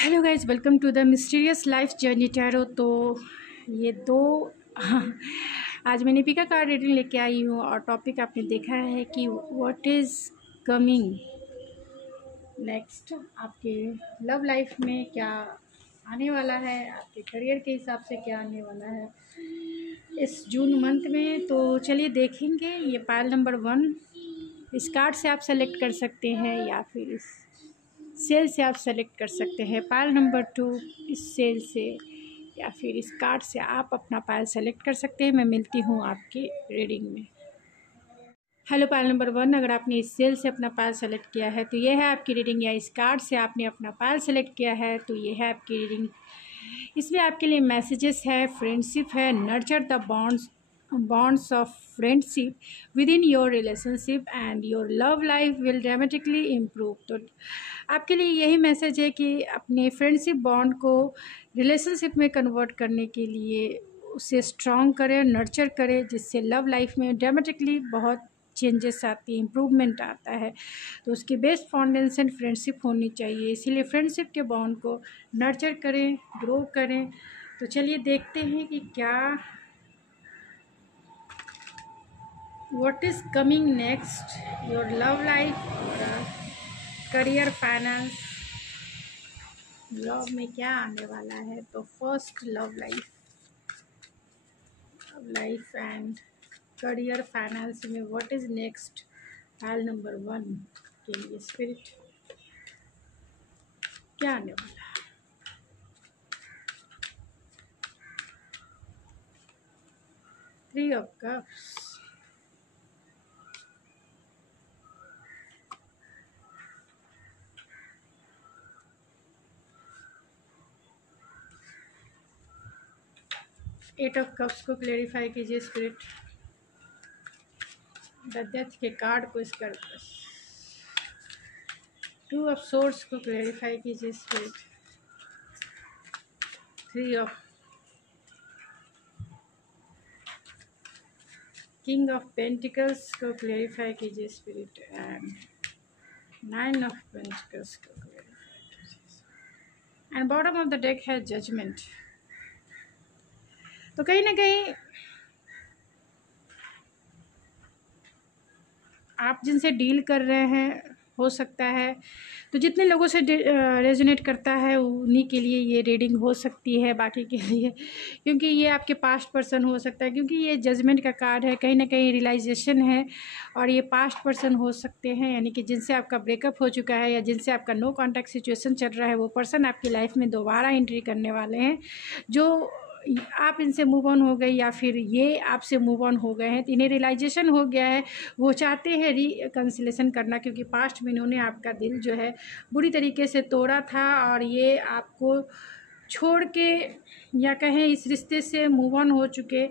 Hello guys, welcome to the mysterious life journey tarot. तो ये दो आज मैं दीपिका कार्ड रीडिंग लेके आई हूँ और टॉपिक आपने देखा है कि व्हाट इज़ कमिंग नेक्स्ट, आपके लव लाइफ में क्या आने वाला है, आपके करियर के हिसाब से क्या आने वाला है इस जून मंथ में। तो चलिए देखेंगे। ये पायल नंबर 1 इस कार्ड से आप सेलेक्ट कर सकते हैं या फिर इस सेल से आप सेलेक्ट कर सकते हैं। पायल नंबर 2 इस सेल से या फिर इस कार्ड से आप अपना पायल सेलेक्ट कर सकते हैं। मैं मिलती हूँ आपकी रीडिंग में। हेलो पायल नंबर 1, अगर आपने इस सेल से अपना पायल सेलेक्ट किया है तो ये है आपकी रीडिंग, या इस कार्ड से आपने अपना पायल सेलेक्ट किया है तो ये है आपकी रीडिंग। इसमें आपके लिए मैसेजेस है, फ्रेंडशिप है, nurture the bonds of friendship within your relationship and your love life will dramatically improve। तो आपके लिए यही मैसेज है कि अपने फ्रेंडशिप बॉन्ड को रिलेशनशिप में कन्वर्ट करने के लिए उसे स्ट्रॉन्ग करें, नर्चर करें, जिससे लव लाइफ में ड्रामेटिकली बहुत चेंजेस आती है, इम्प्रूवमेंट आता है। तो उसकी बेस्ट फाउंडेशन फ्रेंडशिप होनी चाहिए, इसीलिए फ्रेंडशिप के बॉन्ड को नर्चर करें, ग्रो करें। तो चलिए देखते हैं कि क्या what is coming next, your love life, career, finance. Love में क्या आने वाला है? तो first love life and career, finance में what is next pile number 1 के लिए स्पिरिट क्या आने वाला है? Three of cups, eight of cups को क्लेरिफाई कीजिए स्पिरिट। द डेथ के कार्ड को इसका टू ऑफ सोर्स को क्लेरिफाई कीजिए spirit. Three of king of pentacles को क्लेरिफाई कीजिए स्पिरिट एंड 9 ऑफ पेंटिकल्स को क्लेरिफाई कीजिए। And bottom of the deck है जजमेंट। तो कहीं ना कहीं आप जिनसे डील कर रहे हैं, हो सकता है तो जितने लोगों से रेजोनेट करता है उन्हीं के लिए ये रीडिंग हो सकती है, बाकी के लिए क्योंकि ये आपके पास्ट पर्सन हो सकता है, क्योंकि ये जजमेंट का कार्ड है, कहीं ना कहीं रियलाइजेशन है। और ये पास्ट पर्सन हो सकते हैं, यानी कि जिनसे आपका ब्रेकअप हो चुका है या जिनसे आपका नो कॉन्टैक्ट सिचुएशन चल रहा है, वो पर्सन आपकी लाइफ में दोबारा एंट्री करने वाले हैं। जो आप इनसे मूव ऑन हो गए या फिर ये आपसे मूव ऑन हो गए हैं, तो इन्हें रियलाइजेशन हो गया है, वो चाहते हैं रिकन्सिलेशन करना, क्योंकि पास्ट में इन्होंने आपका दिल जो है बुरी तरीके से तोड़ा था और ये आपको छोड़ के या कहें इस रिश्ते से मूव ऑन हो चुके।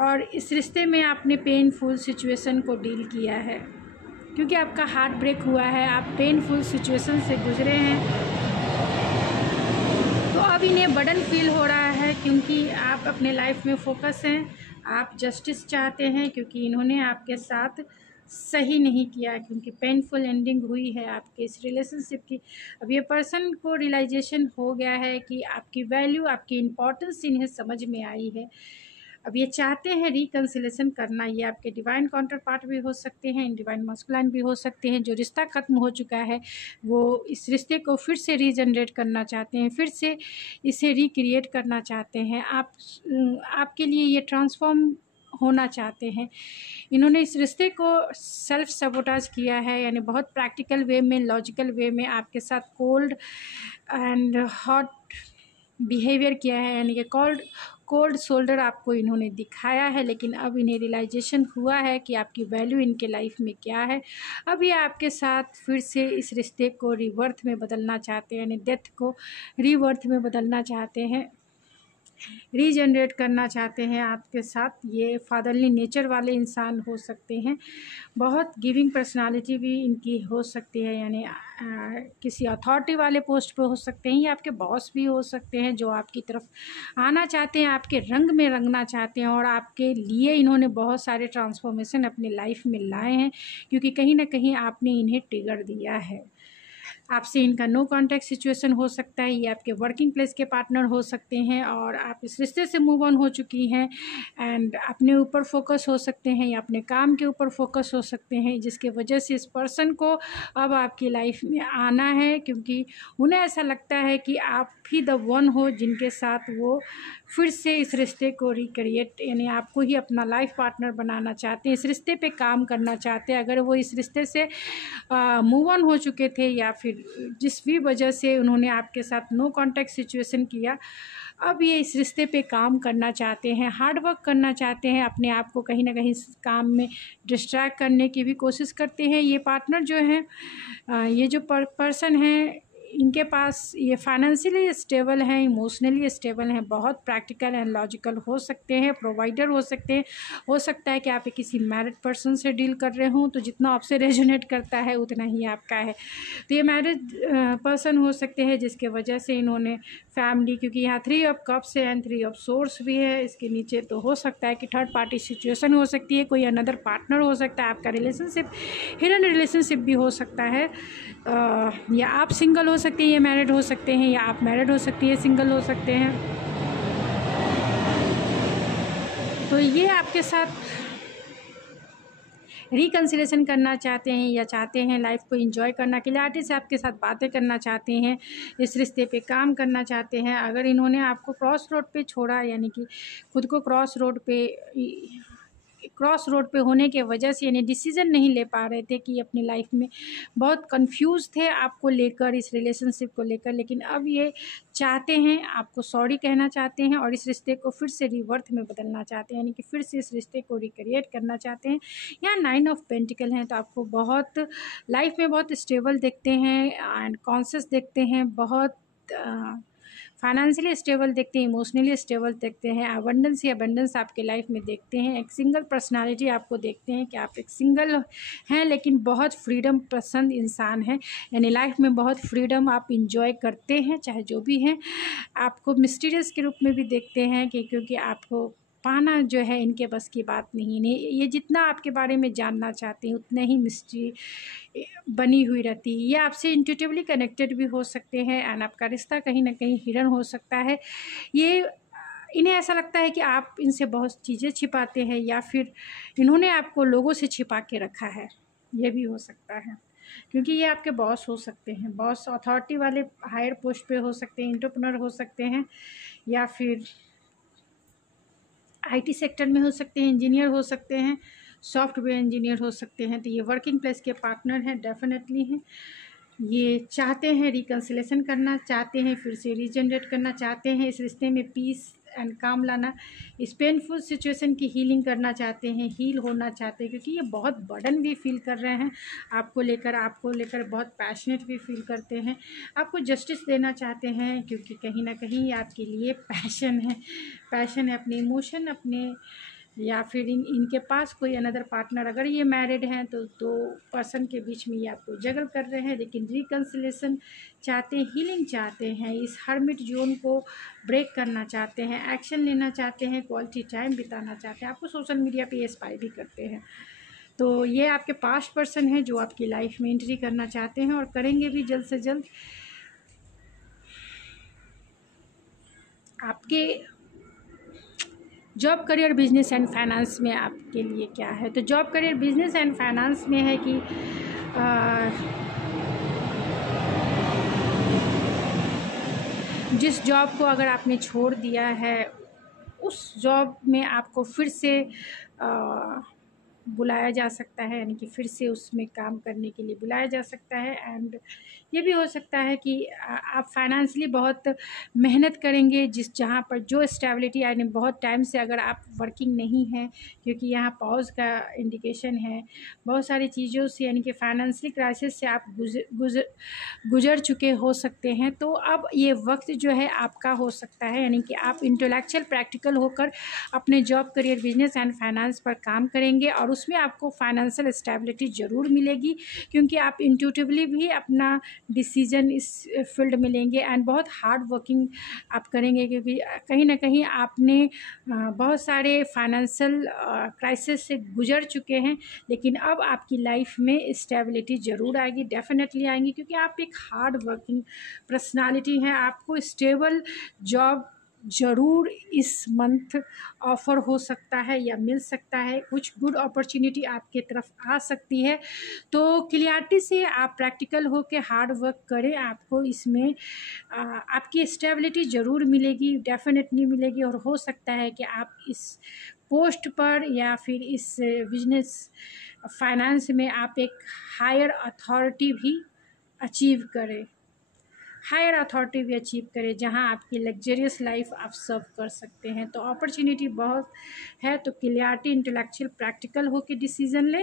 और इस रिश्ते में आपने पेनफुल सिचुएशन को डील किया है, क्योंकि आपका हार्ट ब्रेक हुआ है, आप पेनफुल सिचुएशन से गुजरे हैं। तो अब इन्हें बर्डन फील हो रहा है, क्योंकि आप अपने लाइफ में फोकस हैं, आप जस्टिस चाहते हैं, क्योंकि इन्होंने आपके साथ सही नहीं किया, क्योंकि पेनफुल एंडिंग हुई है आपके इस रिलेशनशिप की। अब ये पर्सन को रियलाइजेशन हो गया है कि आपकी वैल्यू, आपकी इम्पोर्टेंस इन्हें समझ में आई है। अब ये चाहते हैं रिकन्सिलेशन करना। ये आपके डिवाइन काउंटर पार्ट भी हो सकते हैं, डिवाइन मस्कुलाइन भी हो सकते हैं। जो रिश्ता ख़त्म हो चुका है वो इस रिश्ते को फिर से रीजनरेट करना चाहते हैं, फिर से इसे रिक्रिएट करना चाहते हैं। आपके लिए ये ट्रांसफॉर्म होना चाहते हैं। इन्होंने इस रिश्ते को सेल्फ सबोटाज किया है, यानी बहुत प्रैक्टिकल वे में, लॉजिकल वे में आपके साथ कोल्ड एंड हॉट बिहेवियर किया है, यानी कि कोल्ड शोल्डर आपको इन्होंने दिखाया है। लेकिन अब इन्हें रियलाइजेशन हुआ है कि आपकी वैल्यू इनके लाइफ में क्या है। अब ये आपके साथ फिर से इस रिश्ते को रिवर्थ में बदलना चाहते हैं, यानी डेथ को रिवर्थ में बदलना चाहते हैं, रीजनरेट करना चाहते हैं आपके साथ। ये फादरली नेचर वाले इंसान हो सकते हैं, बहुत गिविंग पर्सनालिटी भी इनकी हो सकती है, यानी किसी अथॉरिटी वाले पोस्ट पे हो सकते हैं, या आपके बॉस भी हो सकते हैं जो आपकी तरफ आना चाहते हैं, आपके रंग में रंगना चाहते हैं। और आपके लिए इन्होंने बहुत सारे ट्रांसफॉर्मेशन अपनी लाइफ में लाए हैं, क्योंकि कहीं ना कहीं आपने इन्हें ट्रिगर दिया है। आपसे इनका नो कॉन्टैक्ट सिचुएशन हो सकता है। ये आपके वर्किंग प्लेस के पार्टनर हो सकते हैं और आप इस रिश्ते से मूव ऑन हो चुकी हैं एंड अपने ऊपर फोकस हो सकते हैं या अपने काम के ऊपर फोकस हो सकते हैं, जिसके वजह से इस पर्सन को अब आपकी लाइफ में आना है, क्योंकि उन्हें ऐसा लगता है कि आप ही द वन हो जिनके साथ वो फिर से इस रिश्ते को रिक्रिएट, यानी आपको ही अपना लाइफ पार्टनर बनाना चाहते हैं, इस रिश्ते पे काम करना चाहते हैं। अगर वो इस रिश्ते से मूव ऑन हो चुके थे या फिर जिस भी वजह से उन्होंने आपके साथ नो कॉन्टैक्ट सिचुएशन किया, अब ये इस रिश्ते पे काम करना चाहते हैं, हार्ड वर्क करना चाहते हैं, अपने आप को कहीं ना कहीं इस काम में डिस्ट्रैक्ट करने की भी कोशिश करते हैं। ये पार्टनर जो हैं, ये जो पर्सन है, इनके पास ये फाइनेंशियली स्टेबल हैं, इमोशनली स्टेबल हैं, बहुत प्रैक्टिकल एंड लॉजिकल हो सकते हैं, प्रोवाइडर हो सकते हैं। हो सकता है कि आप किसी मैरिड पर्सन से डील कर रहे हों, तो जितना आपसे रेजोनेट करता है उतना ही आपका है। तो ये मैरिड पर्सन हो सकते हैं जिसके वजह से इन्होंने फैमिली, क्योंकि यहाँ 3 ऑफ कप्स है एंड 3 ऑफ सोर्स भी है इसके नीचे, तो हो सकता है कि थर्ड पार्टी सिचुएशन हो सकती है, कोई अनदर पार्टनर हो सकता है, आपका रिलेशनशिप हिडन रिलेशनशिप भी हो सकता है, या आप सिंगल हो सकते हैं, ये मैरिड हो सकते हैं, या आप मैरिड हो सकती है, सिंगल हो सकते हैं। तो ये आपके साथ रिकन्सिलेशन करना चाहते हैं या चाहते हैं लाइफ को एंजॉय करना, क्लैरिटी से आपके साथ बातें करना चाहते हैं, इस रिश्ते पे काम करना चाहते हैं। अगर इन्होंने आपको क्रॉस रोड पे छोड़ा, यानी कि खुद को क्रॉस रोड पे होने के वजह से, यानी डिसीज़न नहीं ले पा रहे थे कि अपनी लाइफ में बहुत कंफ्यूज थे आपको लेकर, इस रिलेशनशिप को लेकर, लेकिन अब ये चाहते हैं, आपको सॉरी कहना चाहते हैं और इस रिश्ते को फिर से रिवर्थ में बदलना चाहते हैं, यानी कि फिर से इस रिश्ते को रिक्रिएट करना चाहते हैं। यहाँ 9 ऑफ पेंटिकल हैं, तो आपको बहुत लाइफ में बहुत स्टेबल दिखते हैं एंड कॉन्शियस दिखते हैं, बहुत फाइनेंशियली स्टेबल देखते हैं, इमोशनली स्टेबल देखते हैं, अबंडेंस आपके लाइफ में देखते हैं। एक सिंगल पर्सनालिटी आपको देखते हैं कि आप एक सिंगल हैं लेकिन बहुत फ्रीडम पसंद इंसान हैं, यानी लाइफ में बहुत फ्रीडम आप इंजॉय करते हैं, चाहे जो भी हैं। आपको मिस्टीरियस के रूप में भी देखते हैं कि क्योंकि आपको पाना जो है इनके बस की बात नहीं है। ये जितना आपके बारे में जानना चाहते हैं उतने ही मिस्ट्री बनी हुई रहती है। ये आपसे इंट्यूटिवली कनेक्टेड भी हो सकते हैं एंड आपका रिश्ता कहीं ना कहीं हिडन हो सकता है। ये इन्हें ऐसा लगता है कि आप इनसे बहुत चीज़ें छिपाते हैं या फिर इन्होंने आपको लोगों से छिपा के रखा है, ये भी हो सकता है, क्योंकि ये आपके बॉस हो सकते हैं, बॉस अथॉरिटी वाले हायर पोस्ट पे हो सकते हैं, एंटरप्रेन्योर हो सकते हैं, या फिर आईटी सेक्टर में हो सकते हैं, इंजीनियर हो सकते हैं, सॉफ्टवेयर इंजीनियर हो सकते हैं। तो ये वर्किंग प्लेस के पार्टनर हैं, डेफिनेटली हैं। ये चाहते हैं रिकन्सिलेशन करना चाहते हैं, फिर से रीजनरेट करना चाहते हैं, इस रिश्ते में पीस एंड काम लाना, इस पेनफुल सिचुएशन की हीलिंग करना चाहते हैं, हील होना चाहते हैं, क्योंकि ये बहुत बर्डन भी फील कर रहे हैं आपको लेकर बहुत पैशनेट भी फील करते हैं, आपको जस्टिस देना चाहते हैं, क्योंकि कहीं ना कहीं आपके लिए पैशन है अपने इमोशन, अपने या फिर इनके पास कोई अनदर पार्टनर, अगर ये मैरिड हैं तो 2 पर्सन के बीच में ये आपको जगल कर रहे हैं, लेकिन रिकन्सिलेशन चाहते हैं, हीलिंग चाहते हैं, इस हर्मिट जोन को ब्रेक करना चाहते हैं, एक्शन लेना चाहते हैं, क्वालिटी टाइम बिताना चाहते हैं, आपको सोशल मीडिया पे ये स्पाई भी करते हैं। तो ये आपके पास्ट पर्सन हैं जो आपकी लाइफ में एंट्री करना चाहते हैं और करेंगे भी जल्द से जल्द। आपके job career business and finance में आपके लिए क्या है, तो job career business and finance में है कि जिस जॉब को अगर आपने छोड़ दिया है उस जॉब में आपको फिर से बुलाया जा सकता है, यानी कि फिर से उसमें काम करने के लिए बुलाया जा सकता है। एंड ये भी हो सकता है कि आप फाइनेंशियली बहुत मेहनत करेंगे, जहाँ पर जो स्टेबिलिटी, यानी बहुत टाइम से अगर आप वर्किंग नहीं हैं, क्योंकि यहाँ पॉज का इंडिकेशन है, बहुत सारी चीज़ों से, यानी कि फाइनेंशियली क्राइसिस से आप गुजर चुके हो सकते हैं। तो अब ये वक्त जो है आपका हो सकता है, यानी कि आप इंटेलेक्चुअल प्रैक्टिकल होकर अपने job career business and finance पर काम करेंगे और उसमें आपको फाइनेंशियल स्टेबिलिटी ज़रूर मिलेगी, क्योंकि आप इंट्यूटिवली भी अपना डिसीजन इस फील्ड में लेंगे एंड बहुत हार्ड वर्किंग आप करेंगे, क्योंकि कहीं ना कहीं आपने बहुत सारे फाइनेंशियल क्राइसिस से गुजर चुके हैं, लेकिन अब आपकी लाइफ में स्टेबिलिटी ज़रूर आएगी, डेफिनेटली आएंगी, क्योंकि आप एक हार्ड वर्किंग पर्सनालिटी हैं। आपको स्टेबल जॉब ज़रूर इस मंथ ऑफ़र हो सकता है या मिल सकता है, कुछ गुड अपॉर्चुनिटी आपके तरफ आ सकती है। तो क्लियरिटी से आप प्रैक्टिकल हो के हार्ड वर्क करें, आपको इसमें आपकी स्टेबिलिटी ज़रूर मिलेगी, डेफिनेटली मिलेगी, और हो सकता है कि आप इस पोस्ट पर या फिर इस बिजनेस फाइनेंस में आप एक हायर अथॉरिटी भी अचीव करें, हायर अथॉरिटी भी अचीव करें, जहां आपकी लग्जरियस लाइफ आप सर्व कर सकते हैं। तो अपॉर्चुनिटी बहुत है, तो क्लियरिटी, इंटेलेक्चुअल, प्रैक्टिकल होके डिसीजन ले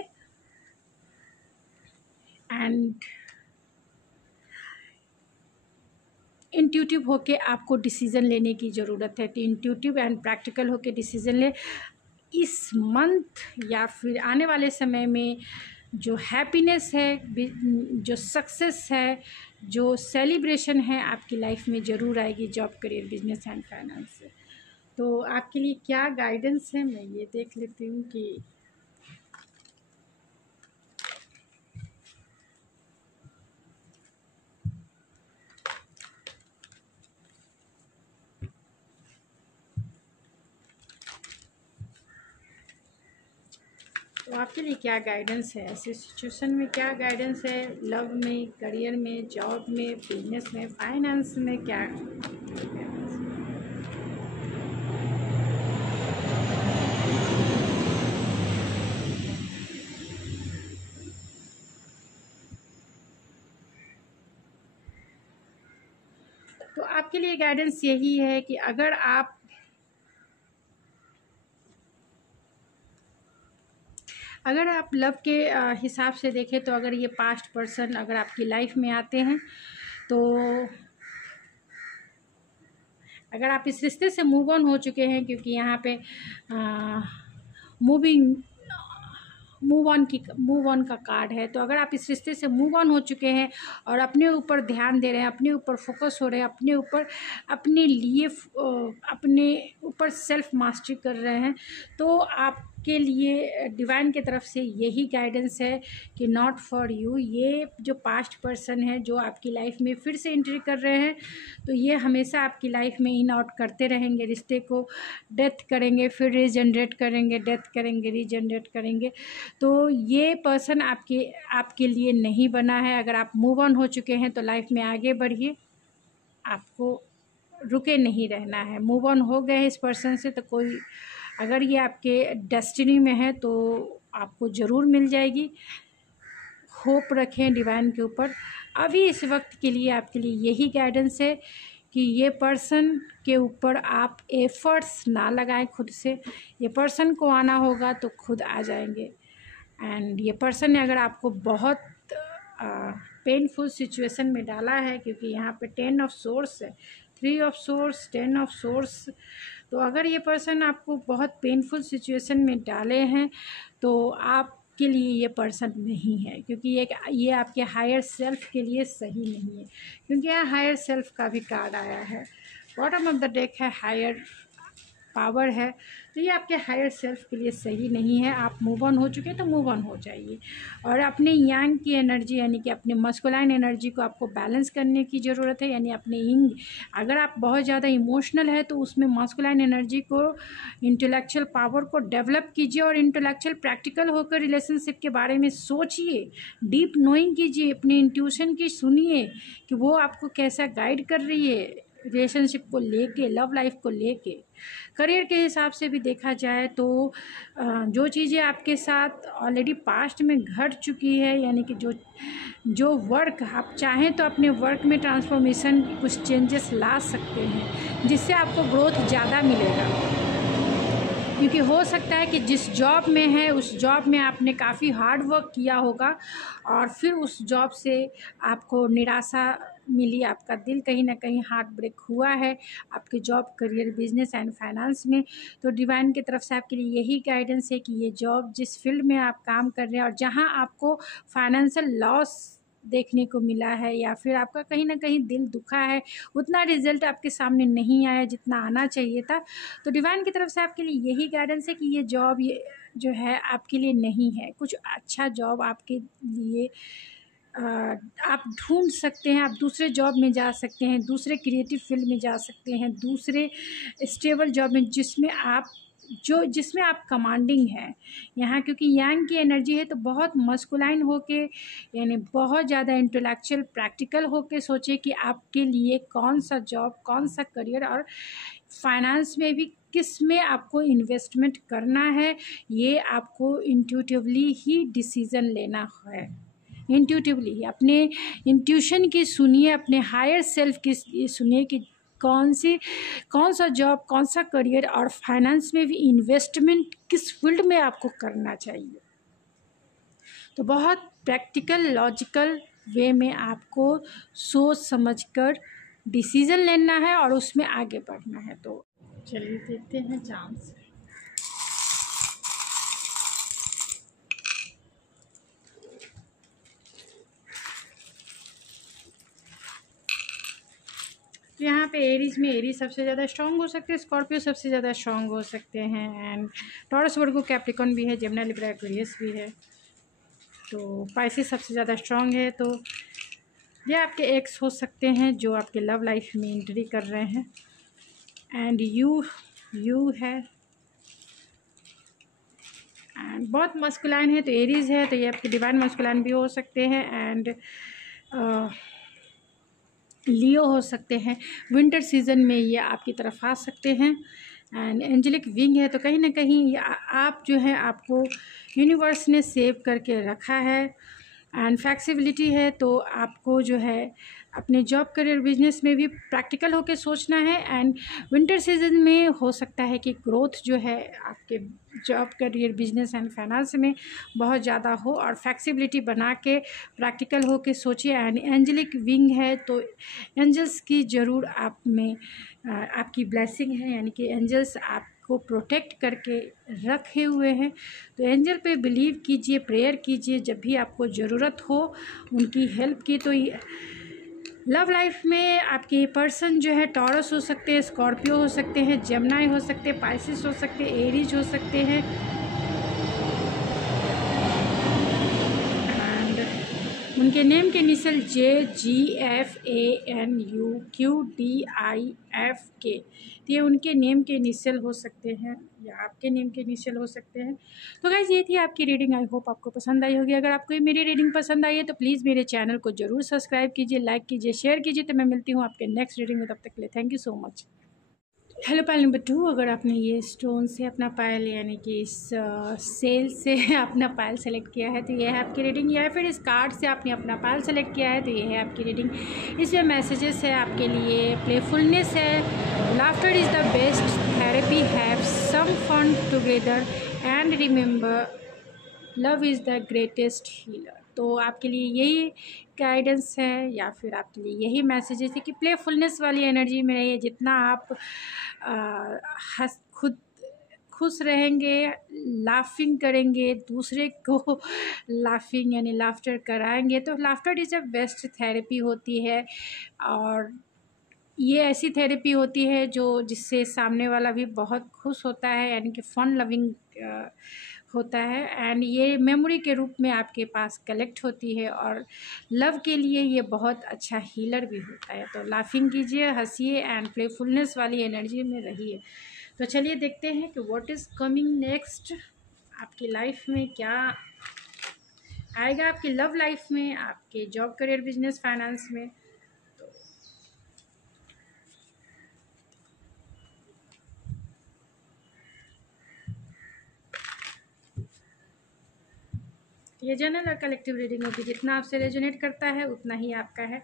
एंड इंट्यूटिव होके आपको डिसीजन लेने की ज़रूरत है। तो इंट्यूटिव एंड प्रैक्टिकल होके डिसीजन ले। इस मंथ या फिर आने वाले समय में जो हैप्पीनेस है, जो सक्सेस है, जो सेलिब्रेशन है, आपकी लाइफ में ज़रूर आएगी, job, career, business and finance से। तो आपके लिए क्या गाइडेंस है, मैं ये देख लेती हूँ कि तो आपके लिए क्या गाइडेंस है, ऐसे सिचुएशन में क्या गाइडेंस है, लव में, करियर में, जॉब में, बिजनेस में, फाइनेंस में, क्या तो आपके लिए गाइडेंस यही है कि अगर आप लव के हिसाब से देखें, तो अगर ये पास्ट पर्सन अगर आपकी लाइफ में आते हैं, तो अगर आप इस रिश्ते से मूव ऑन हो चुके हैं, क्योंकि यहाँ पे मूव ऑन का कार्ड है, तो अगर आप इस रिश्ते से मूव ऑन हो चुके हैं और अपने ऊपर ध्यान दे रहे हैं, अपने ऊपर फोकस हो रहे हैं, अपने लिए अपने ऊपर सेल्फ मास्टरी कर रहे हैं, तो आपके लिए डिवाइन की तरफ से यही गाइडेंस है कि नॉट फॉर यू। ये जो पास्ट पर्सन है जो आपकी लाइफ में फिर से एंट्री कर रहे हैं, तो ये हमेशा आपकी लाइफ में इन आउट करते रहेंगे, रिश्ते को डेथ करेंगे, फिर रीजनरेट करेंगे, डेथ करेंगे, रीजनरेट करेंगे। तो ये पर्सन आपके लिए नहीं बना है। अगर आप मूव ऑन हो चुके हैं तो लाइफ में आगे बढ़िए, आपको रुके नहीं रहना है। मूव ऑन हो गए इस पर्सन से, तो कोई अगर ये आपके डेस्टिनी में है तो आपको ज़रूर मिल जाएगी। होप रखें डिवाइन के ऊपर। अभी इस वक्त के लिए आपके लिए यही गाइडेंस है कि ये पर्सन के ऊपर आप एफ़र्ट्स ना लगाएं खुद से। ये पर्सन को आना होगा तो खुद आ जाएंगे। एंड ये पर्सन ने अगर आपको बहुत पेनफुल सिचुएशन में डाला है, क्योंकि यहाँ पे 10 ऑफ सोर्स है, 3 ऑफ सोर्स, 10 ऑफ सोर्स, तो अगर ये पर्सन आपको बहुत पेनफुल सिचुएशन में डाले हैं, तो आपके लिए ये पर्सन नहीं है, क्योंकि ये आपके हायर सेल्फ के लिए सही नहीं है, क्योंकि यहाँ हायर सेल्फ का भी कार्ड आया है। बॉटम ऑफ द डेक है हायर पावर है, तो ये आपके हायर सेल्फ के लिए सही नहीं है। आप मूव ऑन हो चुके हैं तो मूव ऑन हो जाइए, और अपने यांग की एनर्जी यानी कि अपने मस्कुलाइन एनर्जी को आपको बैलेंस करने की ज़रूरत है। यानी अपने इंग, अगर आप बहुत ज़्यादा इमोशनल है तो उसमें मस्कुलाइन एनर्जी को, इंटेलेक्चुअल पावर को डेवलप कीजिए, और इंटेलेक्चुअल प्रैक्टिकल होकर रिलेशनशिप के बारे में सोचिए, डीप नोइंग कीजिए, अपने इंट्यूशन की सुनिए कि वो आपको कैसा गाइड कर रही है रिलेशनशिप को लेके, लव लाइफ को लेके। करियर के हिसाब से भी देखा जाए तो जो चीज़ें आपके साथ ऑलरेडी पास्ट में घट चुकी है, यानी कि जो वर्क आप चाहें तो अपने वर्क में ट्रांसफॉर्मेशन, कुछ चेंजेस ला सकते हैं, जिससे आपको ग्रोथ ज़्यादा मिलेगा। क्योंकि हो सकता है कि जिस जॉब में है उस जॉब में आपने काफ़ी हार्ड वर्क किया होगा, और फिर उस जॉब से आपको निराशा मिली, आपका दिल कहीं ना कहीं हार्ट ब्रेक हुआ है आपके job, career, business and finance में। तो डिवाइन की तरफ से आपके लिए यही गाइडेंस है कि ये जॉब, जिस फील्ड में आप काम कर रहे हैं और जहां आपको फाइनेंशियल लॉस देखने को मिला है, या फिर आपका कहीं ना कहीं दिल दुखा है, उतना रिजल्ट आपके सामने नहीं आया जितना आना चाहिए था। तो डिवाइन की तरफ से आपके लिए यही गाइडेंस है कि ये जॉब ये जो है आपके लिए नहीं है। कुछ अच्छा जॉब आपके लिए आप ढूंढ सकते हैं, आप दूसरे जॉब में जा सकते हैं, दूसरे क्रिएटिव फील्ड में जा सकते हैं, दूसरे स्टेबल जॉब में जिसमें आप कमांडिंग हैं यहाँ, क्योंकि यांग की एनर्जी है तो बहुत मस्कुलाइन होके, यानी बहुत ज़्यादा इंटेलेक्चुअल प्रैक्टिकल होके सोचे कि आपके लिए कौन सा जॉब, कौन सा करियर, और फाइनेंस में भी किस में आपको इन्वेस्टमेंट करना है, ये आपको इंट्यूटिवली ही डिसीज़न लेना है। इंट्यूटिवली अपने इंट्यूशन की सुनिए, अपने हायर सेल्फ की सुनिए कि कौन सा जॉब, कौन सा करियर, और फाइनेंस में भी इन्वेस्टमेंट किस फील्ड में आपको करना चाहिए। तो बहुत प्रैक्टिकल लॉजिकल वे में आपको सोच समझकर डिसीज़न लेना है और उसमें आगे बढ़ना है। तो चलिए देखते हैं चांस। तो यहाँ पे एरीज में एरीज सबसे ज़्यादा स्ट्रॉन्ग हो सकते हैं, स्कॉर्पियो सबसे ज़्यादा स्ट्रॉन्ग हो सकते हैं, एंड टॉरस, वर्गो, कैप्रिकॉन भी है, जेमिनी, लिब्रा, एक्वेरियस भी है। तो पाइसेस सबसे ज़्यादा स्ट्रॉन्ग है। तो ये आपके एक्स हो सकते हैं जो आपके लव लाइफ में एंट्री कर रहे हैं, एंड यू है, एंड बहुत मस्कुलाइन है तो एरीज है, तो ये आपके डिवाइन मस्कुलाइन भी हो सकते हैं, एंड लियो हो सकते हैं। विंटर सीजन में ये आपकी तरफ आ सकते हैं, एंड एंजेलिक विंग है, तो कहीं ना कहीं आप जो है आपको यूनिवर्स ने सेव करके रखा है, एंड फ्लेक्सिबिलिटी है, तो आपको जो है अपने जॉब करियर बिजनेस में भी प्रैक्टिकल होकर सोचना है, एंड विंटर सीजन में हो सकता है कि ग्रोथ जो है आपके job career business and finance में बहुत ज़्यादा हो, और फ्लेक्सिबिलिटी बना के प्रैक्टिकल होकर सोचिए। एंड एंजेलिक विंग है तो एंजल्स की ज़रूर आप में आपकी ब्लेसिंग है, यानी कि एंजल्स आपको प्रोटेक्ट करके रखे हुए हैं। तो एंजल पे बिलीव कीजिए, प्रेयर कीजिए, जब भी आपको ज़रूरत हो उनकी हेल्प की। तो लव लाइफ में आपके पर्सन जो है टॉरस हो सकते हैं, स्कॉर्पियो हो सकते हैं, जेमिनी हो सकते हैं, पाइसेस हो सकते हैं, एरीज हो सकते हैं, एंड उनके नेम के इनिशियल JGFANUQDIFK, तो ये उनके नेम के इनिशियल हो सकते हैं या आपके नेम के इनिशियल हो सकते हैं। तो गाइस ये थी आपकी रीडिंग, आई होप आपको पसंद आई होगी। अगर आपको मेरी रीडिंग पसंद आई है तो प्लीज़ मेरे चैनल को ज़रूर सब्सक्राइब कीजिए, लाइक कीजिए, शेयर कीजिए। तो मैं मिलती हूँ आपके नेक्स्ट रीडिंग में, तब तक के लिए thank you so much. Hello pile number 2, अगर आपने ये स्टोन से अपना पायल, यानी कि इस सेल से अपना पायल सेलेक्ट किया है तो ये है आपकी रीडिंग, या फिर इस कार्ड से आपने अपना पायल सेलेक्ट किया है तो ये है आपकी रीडिंग। इसमें मैसेजेस है आपके लिए, प्लेफुलनेस है, laughter is the best therapy, have some fun together, and remember love is the greatest healer. तो आपके लिए यही गाइडेंस है, या फिर आपके लिए यही मैसेजेस है कि प्लेफुलनेस वाली एनर्जी में रहिए। जितना आप खुद खुश रहेंगे, लाफिंग करेंगे, दूसरे को लाफिंग यानी लाफ्टर कराएंगे, तो laughter is a best therapy होती है, और ये ऐसी थेरेपी होती है जिससे सामने वाला भी बहुत खुश होता है, यानी कि फन लविंग होता है, एंड ये मेमोरी के रूप में आपके पास कलेक्ट होती है, और लव के लिए ये बहुत अच्छा हीलर भी होता है। तो लाफिंग कीजिए, हंसिए, एंड प्लेफुलनेस वाली एनर्जी में रहिए। तो चलिए देखते हैं कि व्हाट इज़ कमिंग नेक्स्ट, आपकी लाइफ में क्या आएगा, आपकी लव लाइफ में, आपके जॉब करियर बिजनेस फाइनेंस में। ये जनरल और कलेक्टिव रीडिंग होगी, जितना आपसे रेजोनेट करता है उतना ही आपका है।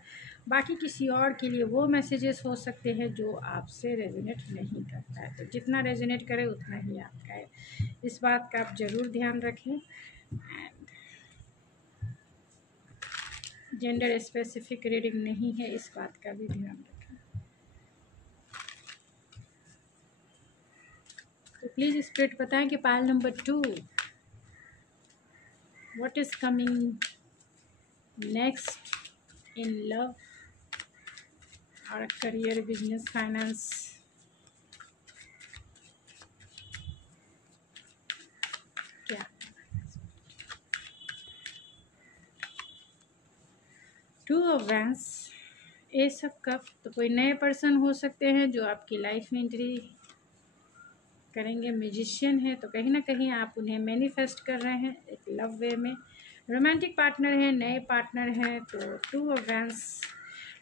बाकी किसी और के लिए वो मैसेजेस हो सकते हैं जो आपसे रेजोनेट नहीं करता है। तो जितना रेजोनेट करे उतना ही आपका है, इस बात का आप ज़रूर ध्यान रखें। एंड जेंडर स्पेसिफिक रीडिंग नहीं है, इस बात का भी ध्यान रखें। तो प्लीज़ स्पिरिट बताएं कि pile number 2 what is coming next in love और करियर, बिजनेस, फाइनेंस। क्या two of vents, S of cup. तो कोई नए पर्सन हो सकते हैं जो आपकी लाइफ में एंट्री करेंगे। म्यूजिशियन है तो कहीं ना कहीं आप उन्हें मैनिफेस्ट कर रहे हैं एक लव वे में। रोमांटिक पार्टनर है, नए पार्टनर हैं। तो two of vents,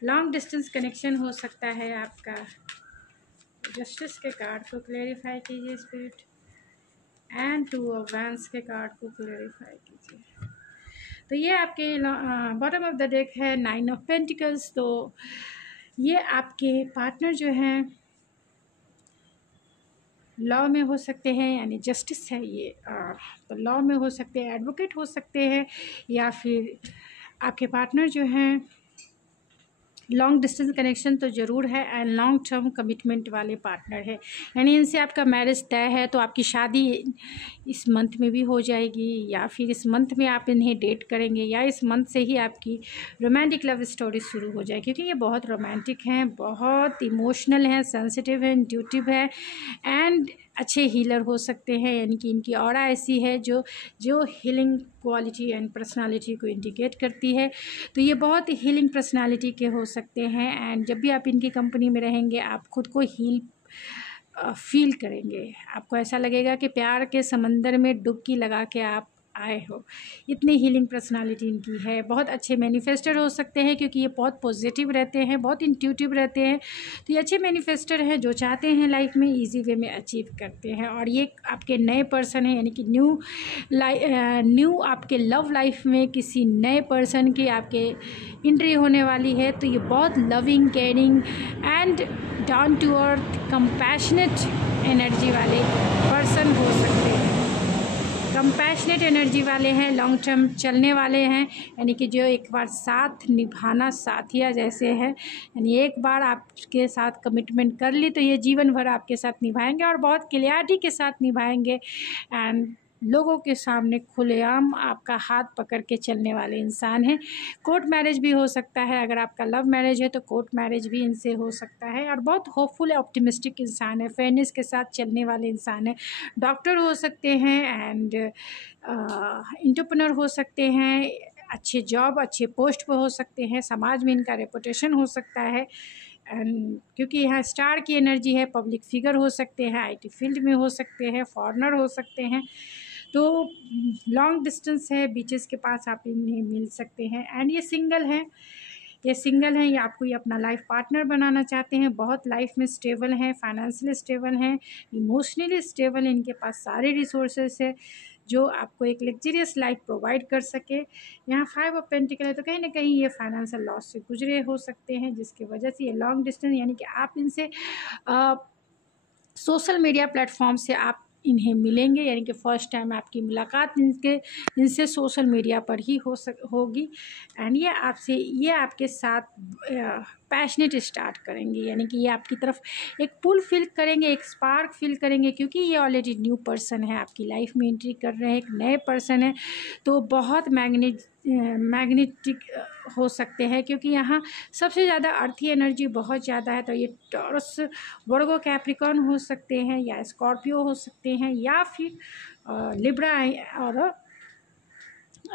long distance connection हो सकता है आपका। जस्टिस के कार्ड को क्लेरिफाई कीजिए spirit, and two of vents के कार्ड को क्लेरिफाई कीजिए। तो ये आपके बॉटम ऑफ द डेक है 9 ऑफ पेंटिकल्स। तो ये आपके पार्टनर जो हैं लॉ में हो सकते हैं, यानी जस्टिस है ये। तो लॉ में हो सकते हैं, एडवोकेट हो सकते हैं, या फिर आपके पार्टनर जो हैं लॉन्ग डिस्टेंस कनेक्शन तो ज़रूर है, एंड लॉन्ग टर्म कमिटमेंट वाले पार्टनर है। यानी इनसे आपका मैरिज तय है। तो आपकी शादी इस मंथ में भी हो जाएगी, या फिर इस मंथ में आप इन्हें डेट करेंगे, या इस मंथ से ही आपकी रोमांटिक लव स्टोरी शुरू हो जाएगी। क्योंकि ये बहुत रोमांटिक हैं, बहुत इमोशनल हैं, सेंसिटिव है, इंट्यूटिव है, एंड अच्छे हीलर हो सकते हैं। यानी कि इनकी ऑरा ऐसी है जो हीलिंग क्वालिटी एंड पर्सनालिटी को इंडिकेट करती है। तो ये बहुत हीलिंग पर्सनालिटी के हो सकते हैं, एंड जब भी आप इनकी कंपनी में रहेंगे आप खुद को हील फील करेंगे। आपको ऐसा लगेगा कि प्यार के समंदर में डुबकी लगा के आप आए हो। इतनी हीलिंग पर्सनालिटी इनकी है। बहुत अच्छे मैनिफेस्टर हो सकते हैं, क्योंकि ये बहुत पॉजिटिव रहते हैं, बहुत इंट्यूटिव रहते हैं। तो ये अच्छे मैनिफेस्टर हैं, जो चाहते हैं लाइफ में इजी वे में अचीव करते हैं। और ये आपके नए पर्सन हैं, यानी कि न्यू आपके लव लाइफ में किसी नए पर्सन की आपके एंट्री होने वाली है। तो ये बहुत loving, caring and down to earth, compassionate energy वाले पर्सन हो सकते हैं। कंपैशनेट एनर्जी वाले हैं, लॉन्ग टर्म चलने वाले हैं। यानी कि जो एक बार साथ निभाना साथिया जैसे है। यानी एक बार आपके साथ कमिटमेंट कर ली तो ये जीवन भर आपके साथ निभाएंगे, और बहुत क्लियरिटी के साथ निभाएंगे, एंड लोगों के सामने खुलेआम आपका हाथ पकड़ के चलने वाले इंसान हैं। कोर्ट मैरिज भी हो सकता है। अगर आपका लव मैरिज है तो कोर्ट मैरिज भी इनसे हो सकता है। और बहुत होपफुल, ऑप्टिमिस्टिक इंसान है, फेयरनेस के साथ चलने वाले इंसान है। डॉक्टर हो सकते हैं, एंड एंटरप्रेन्योर हो सकते हैं, अच्छे जॉब, अच्छे पोस्ट पर हो सकते हैं, समाज में इनका रेपुटेशन हो सकता है। एंड क्योंकि यहाँ स्टार की एनर्जी है, पब्लिक फिगर हो सकते हैं, आईटी फील्ड में हो सकते हैं, फॉरेनर हो सकते हैं। तो लॉन्ग डिस्टेंस है, बीचेस के पास आप इन्हें मिल सकते हैं। एंड ये सिंगल हैं, ये आपको ये अपना लाइफ पार्टनर बनाना चाहते हैं। बहुत लाइफ में स्टेबल हैं, फाइनेंशियली स्टेबल हैं, इमोशनली स्टेबल, इनके पास सारे रिसोर्सेस है जो आपको एक लग्जरियस लाइफ प्रोवाइड कर सके। यहाँ 5 ऑफ पेंटिकल है, तो कहीं ना कहीं ये फाइनेंशियल लॉस से गुजरे हो सकते हैं, जिसकी वजह से ये लॉन्ग डिस्टेंस, यानी कि आप इनसे सोशल मीडिया प्लेटफॉर्म से आप इन्हें मिलेंगे। यानी कि फ़र्स्ट टाइम आपकी मुलाकात इनसे सोशल मीडिया पर ही होगी। एंड ये आपके साथ पैशनेट स्टार्ट करेंगे। यानी कि ये आपकी तरफ एक पुल फील करेंगे, एक स्पार्क फील करेंगे, क्योंकि ये ऑलरेडी न्यू पर्सन है, आपकी लाइफ में एंट्री कर रहे हैं, एक नए पर्सन है। तो बहुत मैग्नेटिक हो सकते हैं, क्योंकि यहाँ सबसे ज़्यादा अर्थी एनर्जी बहुत ज़्यादा है। तो ये टॉरस, वर्गो, कैप्रिकॉर्न हो सकते हैं, या स्कॉर्पियो हो सकते हैं, या फिर लिब्रा और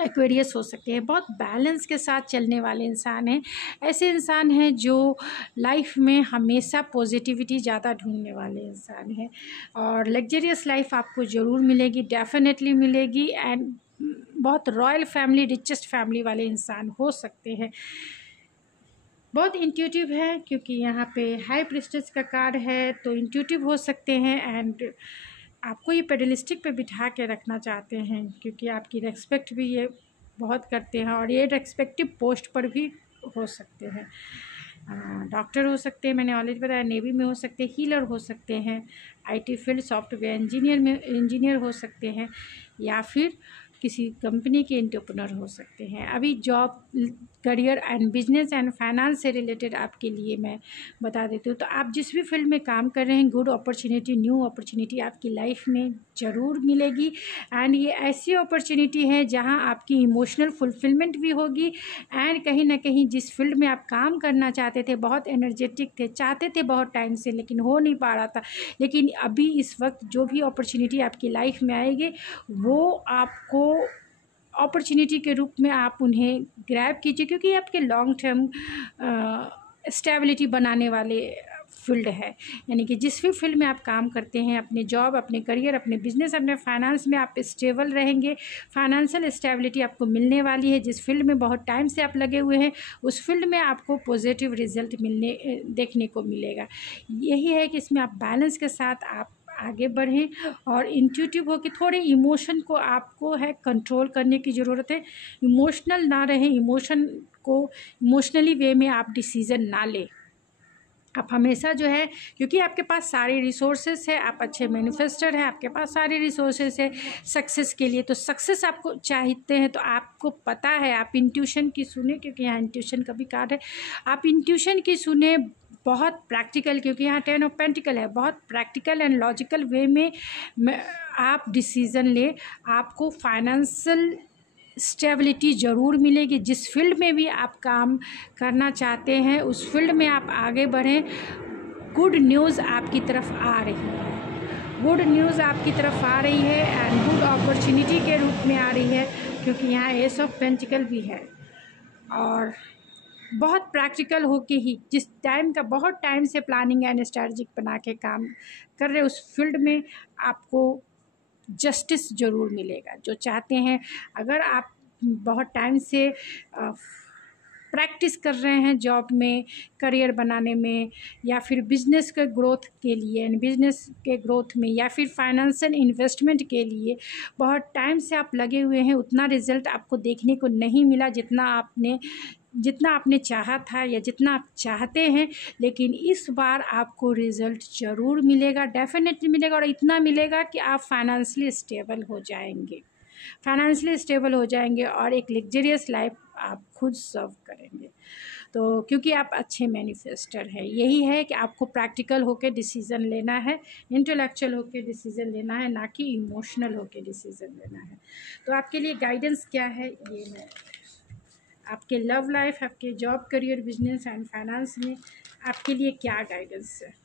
एक्वेरियस हो सकते हैं। बहुत बैलेंस के साथ चलने वाले इंसान हैं। ऐसे इंसान हैं जो लाइफ में हमेशा पॉजिटिविटी ज़्यादा ढूंढने वाले इंसान हैं, और लग्जरियस लाइफ आपको ज़रूर मिलेगी, डेफिनेटली मिलेगी। एंड बहुत रॉयल फैमिली, रिचेस्ट फैमिली वाले इंसान हो सकते हैं। बहुत इंट्यूटिव है, क्योंकि यहाँ पे हाई प्रिस्टेस का कार्ड है, तो इंट्यूटिव हो सकते हैं। एंड आपको ये पेडलिस्टिक पे बिठा के रखना चाहते हैं, क्योंकि आपकी रेस्पेक्ट भी ये बहुत करते हैं, और ये रेस्पेक्टिव पोस्ट पर भी हो सकते हैं। डॉक्टर हो सकते हैं, मैंने ऑलरेडी बताया, नेवी में हो सकते हैं, हीलर हो सकते हैं, आईटी फील्ड, सॉफ्टवेयर इंजीनियर हो सकते हैं, या फिर किसी कंपनी के एंटरप्रेन्योर हो सकते हैं। अभी job, career and business and finance से रिलेटेड आपके लिए मैं बता देती हूँ। तो आप जिस भी फील्ड में काम कर रहे हैं, गुड अपॉर्चुनिटी, न्यू अपॉर्चुनिटी आपकी लाइफ में ज़रूर मिलेगी। एंड ये ऐसी अपॉर्चुनिटी है जहाँ आपकी इमोशनल फुलफिलमेंट भी होगी एंड कहीं ना कहीं जिस फील्ड में आप काम करना चाहते थे, बहुत एनर्जेटिक थे, चाहते थे बहुत टाइम से, लेकिन हो नहीं पा रहा था, लेकिन अभी इस वक्त जो भी अपॉर्चुनिटी आपकी लाइफ में आएगी वो आपको अपॉर्चुनिटी के रूप में आप उन्हें ग्रैब कीजिए, क्योंकि ये आपके लॉन्ग टर्म स्टेबिलिटी बनाने वाले फील्ड है। यानी कि जिस भी फील्ड में आप काम करते हैं, अपने जॉब, अपने करियर, अपने बिजनेस, अपने फाइनेंस में आप स्टेबल रहेंगे, फाइनेंशियल स्टेबिलिटी आपको मिलने वाली है। जिस फील्ड में बहुत टाइम से आप लगे हुए हैं, उस फील्ड में आपको पॉजिटिव रिजल्ट देखने को मिलेगा। यही है कि इसमें आप बैलेंस के साथ आप आगे बढ़ें और इंट्यूटिव हो कि थोड़े इमोशन को आपको है कंट्रोल करने की ज़रूरत है। इमोशनल ना रहें, इमोशनली वे में आप डिसीज़न ना लें। आप हमेशा जो है, क्योंकि आपके पास सारे रिसोर्सेस है, आप अच्छे मैनिफेस्टर हैं, आपके पास सारे रिसोर्सेस है सक्सेस के लिए। तो सक्सेस आपको चाहते हैं तो आपको पता है, आप इंट्यूशन की सुने, क्योंकि यहाँ इंट्यूशन का भी कार्ड है। आप इंट्यूशन की सुने बहुत प्रैक्टिकल, क्योंकि यहाँ 10 ऑफ पेंटिकल है, बहुत प्रैक्टिकल एंड लॉजिकल वे में आप डिसीज़न ले। आपको फाइनेंशियल स्टेबिलिटी ज़रूर मिलेगी। जिस फील्ड में भी आप काम करना चाहते हैं उस फील्ड में आप आगे बढ़ें। गुड न्यूज़ आपकी तरफ आ रही है, गुड न्यूज़ आपकी तरफ आ रही है एंड गुड अपॉर्चुनिटी के रूप में आ रही है, क्योंकि यहाँ एस ऑफ पेंटिकल भी है। और बहुत प्रैक्टिकल होके ही, जिस टाइम का बहुत टाइम से प्लानिंग एंड स्ट्रैटेजिक बना के काम कर रहे उस फील्ड में आपको जस्टिस ज़रूर मिलेगा। जो चाहते हैं, अगर आप बहुत टाइम से प्रैक्टिस कर रहे हैं जॉब में, करियर बनाने में, या फिर बिजनेस के ग्रोथ के लिए, बिजनेस के ग्रोथ में, या फिर फाइनेंशियल इन्वेस्टमेंट के लिए बहुत टाइम से आप लगे हुए हैं, उतना रिज़ल्ट आपको देखने को नहीं मिला जितना आपने चाहा था या जितना आप चाहते हैं। लेकिन इस बार आपको रिज़ल्ट ज़रूर मिलेगा, डेफिनेटली मिलेगा, और इतना मिलेगा कि आप फाइनेंशियली स्टेबल हो जाएंगे, और एक लग्जरियस लाइफ आप खुद सर्व करेंगे। तो क्योंकि आप अच्छे मैनिफेस्टर हैं, यही है कि आपको प्रैक्टिकल होकर डिसीज़न लेना है, इंटेलेक्चुअल होकर डिसीज़न लेना है, ना कि इमोशनल होकर डिसीज़न लेना है। तो आपके लिए गाइडेंस क्या है, ये मैं आपके लव लाइफ, आपके job, career, business and finance में आपके लिए क्या गाइडेंस है।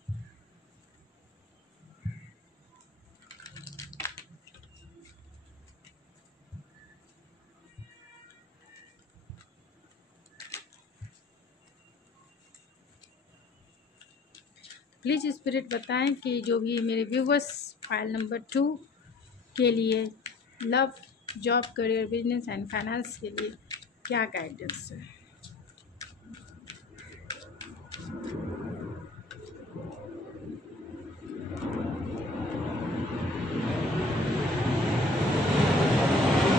प्लीज़ स्पिरिट बताएं कि जो भी मेरे व्यूवर्स फाइल नंबर 2 के लिए love, job, career, business and finance के लिए क्या गाइडेंस है।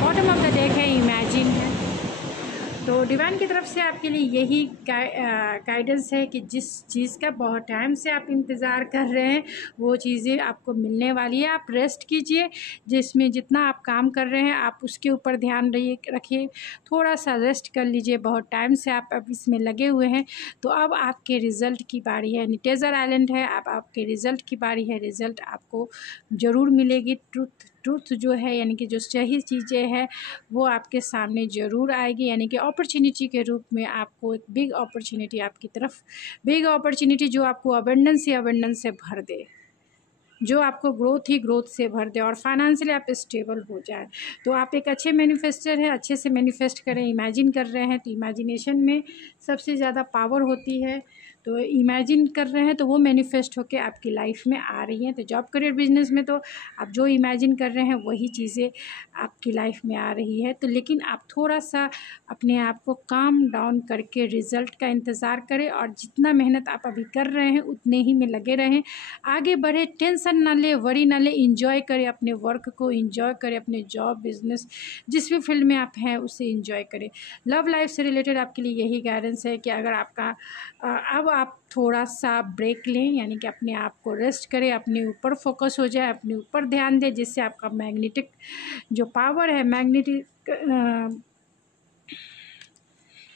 बॉटम ऑफ द डेक है इमेजिन है। तो डिवाइन की तरफ से आपके लिए यही गाइडेंस है कि जिस चीज़ का बहुत टाइम से आप इंतज़ार कर रहे हैं वो चीज़ें आपको मिलने वाली है। आप रेस्ट कीजिए, जिसमें जितना आप काम कर रहे हैं आप उसके ऊपर ध्यान रखिए, थोड़ा सा रेस्ट कर लीजिए। बहुत टाइम से आप अब इसमें लगे हुए हैं, तो अब आपके रिज़ल्ट की बारी है। टेजर आइलैंड है, अब आपके रिज़ल्ट की बारी है। रिज़ल्ट आपको ज़रूर मिलेगी। ट्रूथ जो है, यानी कि जो सही चीज़ें हैं वो आपके सामने ज़रूर आएगी, यानी कि अपॉर्चुनिटी के रूप में आपको एक बिग अपॉर्चुनिटी आपकी तरफ, बिग अपॉर्चुनिटी जो आपको अबंडेंस से भर दे, जो आपको ग्रोथ से भर दे, और फाइनेंशियली आप स्टेबल हो जाए। तो आप एक अच्छे मैनिफेस्टर हैं, अच्छे से मैनिफेस्ट करें। इमेजिन कर रहे हैं तो इमेजिनेशन में सबसे ज़्यादा पावर होती है। तो इमेजिन कर रहे हैं तो वो मैनिफेस्ट होकर आपकी लाइफ में आ रही हैं। तो जॉब, करियर, बिजनेस में तो आप जो इमेजिन कर रहे हैं वही चीज़ें आपकी लाइफ में आ रही है। तो लेकिन आप थोड़ा सा अपने आप को काम डाउन करके रिज़ल्ट का इंतज़ार करें, और जितना मेहनत आप अभी कर रहे हैं उतने ही में लगे रहें, आगे बढ़े, टेंशन ना ले, वरी ना ले, इंजॉय करें अपने वर्क को, इंजॉय करें अपने जॉब, बिजनेस, जिस भी फील्ड में आप हैं उसे इंजॉय करें। लव लाइफ से रिलेटेड आपके लिए यही गाइडेंस है कि अगर आपका अब आप थोड़ा सा ब्रेक लें, यानी कि अपने आप को रेस्ट करें, अपने ऊपर फोकस हो जाए, अपने ऊपर ध्यान दें, जिससे आपका मैग्नेटिक जो पावर है, मैग्नेटिक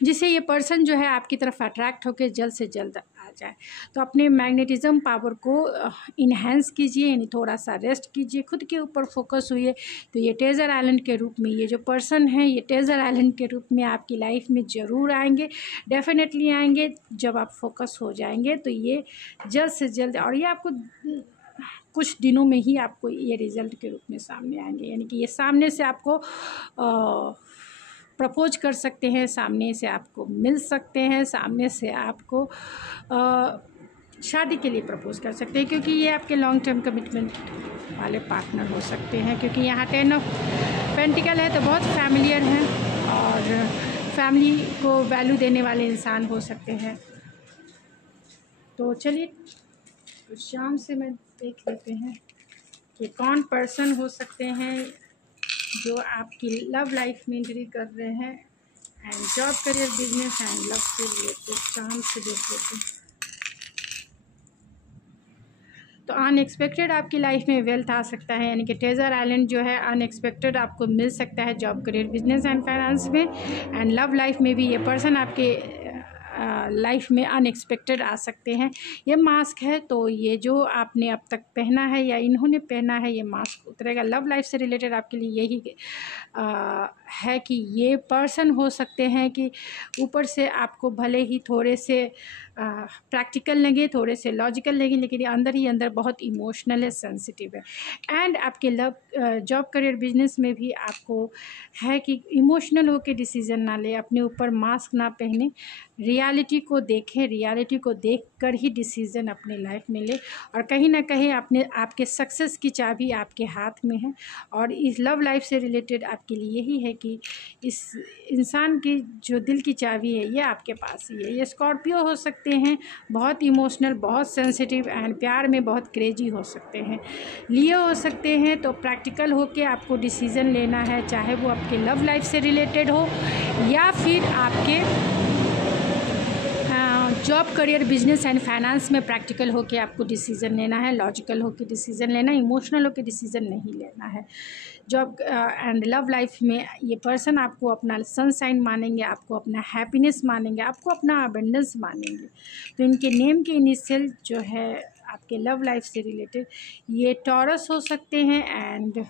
जिससे ये पर्सन जो है आपकी तरफ अट्रैक्ट होकर जल्द से जल्द आ जाए। तो अपने मैग्नेटिज्म पावर को इन्हेंस कीजिए, यानी थोड़ा सा रेस्ट कीजिए, खुद के ऊपर फोकस हुई। तो ये ट्रेजर आइलैंड के रूप में ये जो पर्सन है, ये ट्रेजर आइलैंड के रूप में आपकी लाइफ में ज़रूर आएंगे, डेफिनेटली आएंगे। जब आप फोकस हो जाएंगे तो ये जल्द से जल्द, और ये आपको कुछ दिनों में ही आपको ये रिज़ल्ट के रूप में सामने आएंगे, यानी कि ये सामने से आपको प्रपोज कर सकते हैं, सामने से आपको मिल सकते हैं, सामने से आपको शादी के लिए प्रपोज कर सकते हैं, क्योंकि ये आपके लॉन्ग टर्म कमिटमेंट वाले पार्टनर हो सकते हैं। क्योंकि यहाँ 10 ऑफ पेंटिकल है तो बहुत फैमिलियर हैं और फैमिली को वैल्यू देने वाले इंसान हो सकते हैं। तो चलिए तो शाम से मैं देख लेते हैं कि कौन पर्सन हो सकते हैं जो आपकी लव लाइफ में एंट्री कर रहे हैं, and job, career, business and love से रिलेटेड शाम से देख लेते हैं। तो अनएक्सपेक्टेड आपकी लाइफ में वेल्थ आ सकता है, यानी कि ट्रेजर आइलैंड जो है अनएक्सपेक्टेड आपको मिल सकता है job, career, business and finance में। एंड लव लाइफ में भी ये पर्सन आपके लाइफ में अनएक्सपेक्टेड आ सकते हैं। ये मास्क है, तो ये जो आपने अब तक पहना है या इन्होंने पहना है, ये मास्क उतरेगा। लव लाइफ से रिलेटेड आपके लिए यही है कि ये पर्सन हो सकते हैं कि ऊपर से आपको भले ही थोड़े से प्रैक्टिकल लगे, थोड़े से लॉजिकल लगे, लेकिन अंदर ही अंदर बहुत इमोशनल है, सेंसिटिव है। एंड आपके लव, जॉब, करियर, बिजनेस में भी आपको है कि इमोशनल होकर डिसीज़न ना ले, अपने ऊपर मास्क ना पहने, रियलिटी को देखें, रियलिटी को देखकर ही डिसीज़न अपने लाइफ में ले। और कहीं ना कहीं आपके सक्सेस की चाबी आपके हाथ में है। और इस लव लाइफ से रिलेटेड आपके लिए यही है कि इस इंसान की जो दिल की चाबी है ये आपके पास ही है। ये स्कॉर्पियो हो सकते हैं, बहुत इमोशनल, बहुत सेंसिटिव एंड प्यार में बहुत क्रेजी हो सकते हैं। लियो हो सकते हैं, तो प्रैक्टिकल होके आपको डिसीज़न लेना है, चाहे वो आपके लव लाइफ से रिलेटेड हो या फिर आपके job, career, business and finance में प्रैक्टिकल होके आपको डिसीज़न लेना है, लॉजिकल होके डिसीज़न लेना है, इमोशनल होके डिसीज़न नहीं लेना है। जॉब एंड लव लाइफ में ये पर्सन आपको अपना सनशाइन मानेंगे, आपको अपना हैप्पीनेस मानेंगे, आपको अपना अबंडेंस मानेंगे। तो इनके नेम के इनिशियल जो है आपके लव लाइफ से रिलेटेड, ये टॉरस हो सकते हैं एंड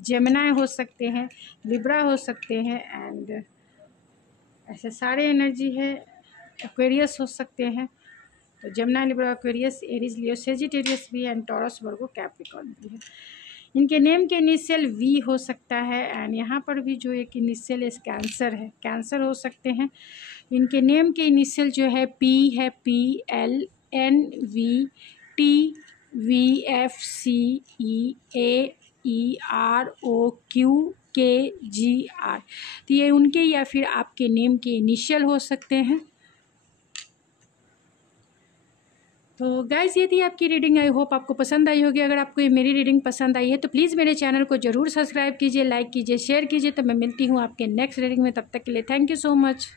जेमिनी हो सकते हैं, लिब्रा हो सकते हैं, एंड ऐसे सारे एनर्जी है। एक्वेरियस हो सकते हैं, तो जेमिनी, लिब्रा, एक्वेरियस, एरीज, लियो, सेजिटेरियस भी, एंड टॉरस, वर्गो, कैप्रिकॉर्न भी है। इनके नेम के इनिशियल वी हो सकता है, एंड यहाँ पर भी जो एक इनिशियल इस कैंसर है, कैंसर हो सकते हैं। इनके नेम के इनिशियल जो है पी है, PLNVTVFCEAEROQKGR। तो ये उनके या फिर आपके नेम के इनिशियल हो सकते हैं। तो गाइज़ ये थी आपकी रीडिंग। आई होप आपको पसंद आई होगी। अगर आपको ये मेरी रीडिंग पसंद आई है तो प्लीज़ मेरे चैनल को ज़रूर सब्सक्राइब कीजिए, लाइक कीजिए, शेयर कीजिए। तो मैं मिलती हूँ आपके नेक्स्ट रीडिंग में, तब तक के लिए थैंक यू सो मच।